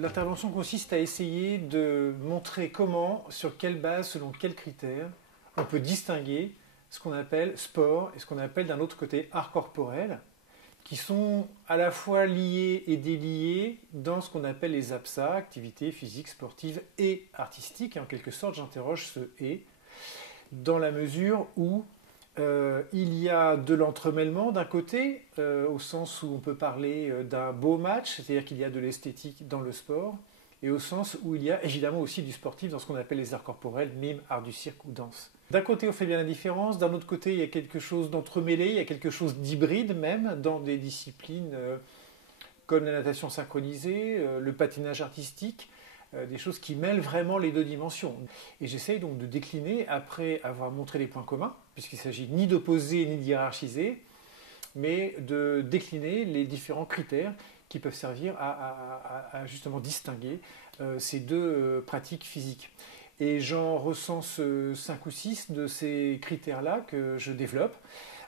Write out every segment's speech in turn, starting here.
L'intervention consiste à essayer de montrer comment, sur quelle base, selon quels critères, on peut distinguer ce qu'on appelle sport et ce qu'on appelle d'un autre côté art corporel, qui sont à la fois liés et déliés dans ce qu'on appelle les APSA, activités physiques, sportives et artistiques. Et en quelque sorte, j'interroge ce « et » dans la mesure où il y a de l'entremêlement d'un côté, au sens où on peut parler d'un beau match, c'est-à-dire qu'il y a de l'esthétique dans le sport, et au sens où il y a évidemment aussi du sportif dans ce qu'on appelle les arts corporels, mime, art du cirque ou danse. D'un côté, on fait bien la différence, d'un autre côté, il y a quelque chose d'entremêlé, il y a quelque chose d'hybride même dans des disciplines comme la natation synchronisée, le patinage artistique, des choses qui mêlent vraiment les deux dimensions. Et j'essaye donc de décliner, après avoir montré les points communs, puisqu'il ne s'agit ni d'opposer ni d'hiérarchiser, mais de décliner les différents critères qui peuvent servir à justement distinguer ces deux pratiques physiques. Et j'en recense 5 ou 6 de ces critères-là que je développe.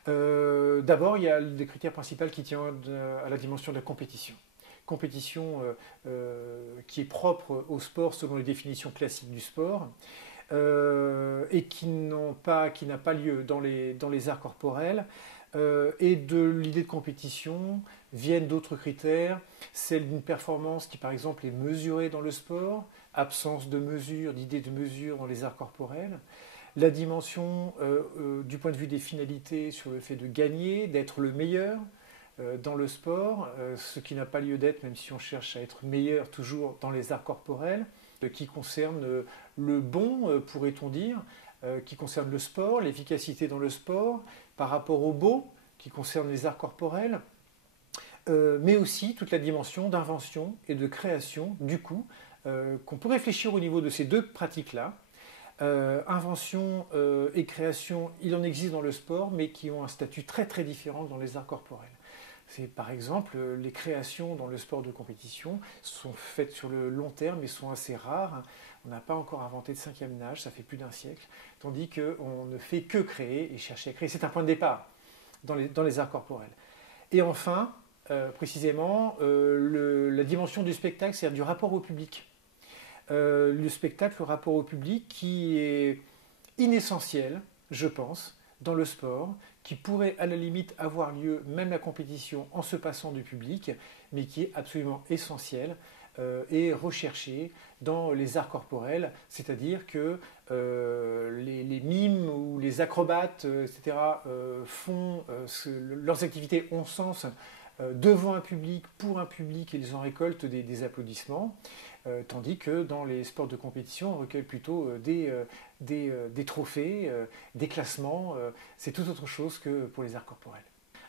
D'abord, il y a des critères principaux qui tiennent à la dimension de la compétition. Compétition qui est propre au sport selon les définitions classiques du sport et qui n'a pas lieu dans les arts corporels. Et de l'idée de compétition viennent d'autres critères, celle d'une performance qui par exemple est mesurée dans le sport, absence de mesure, d'idée de mesure dans les arts corporels, la dimension du point de vue des finalités sur le fait de gagner, d'être le meilleur dans le sport, ce qui n'a pas lieu d'être même si on cherche à être meilleur toujours dans les arts corporels, qui concerne le bon, pourrait-on dire, qui concerne le sport, l'efficacité dans le sport, par rapport au beau, qui concerne les arts corporels, mais aussi toute la dimension d'invention et de création, du coup, qu'on peut réfléchir au niveau de ces deux pratiques-là. Invention et création, il en existe dans le sport, mais qui ont un statut très très différent dans les arts corporels. C'est par exemple les créations dans le sport de compétition sont faites sur le long terme et sont assez rares. On n'a pas encore inventé de 5e nage, ça fait plus d'un siècle, tandis qu'on ne fait que créer et chercher à créer. C'est un point de départ dans les arts corporels. Et enfin, précisément, la dimension du spectacle, c'est-à-dire du rapport au public. Le spectacle, le rapport au public qui est inessentiel, je pense, dans le sport, qui pourrait à la limite avoir lieu, même la compétition, en se passant du public, mais qui est absolument essentiel et recherché dans les arts corporels, c'est-à-dire que les mimes ou les acrobates, etc., leurs activités ont sens devant un public, pour un public, et ils en récoltent des applaudissements, tandis que dans les sports de compétition, on recueille plutôt des trophées, des classements, c'est tout autre chose que pour les arts corporels.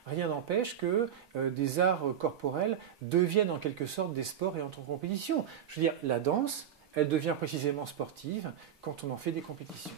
Rien n'empêche que des arts corporels deviennent en quelque sorte des sports et entrent en compétition. Je veux dire, la danse, elle devient précisément sportive quand on en fait des compétitions.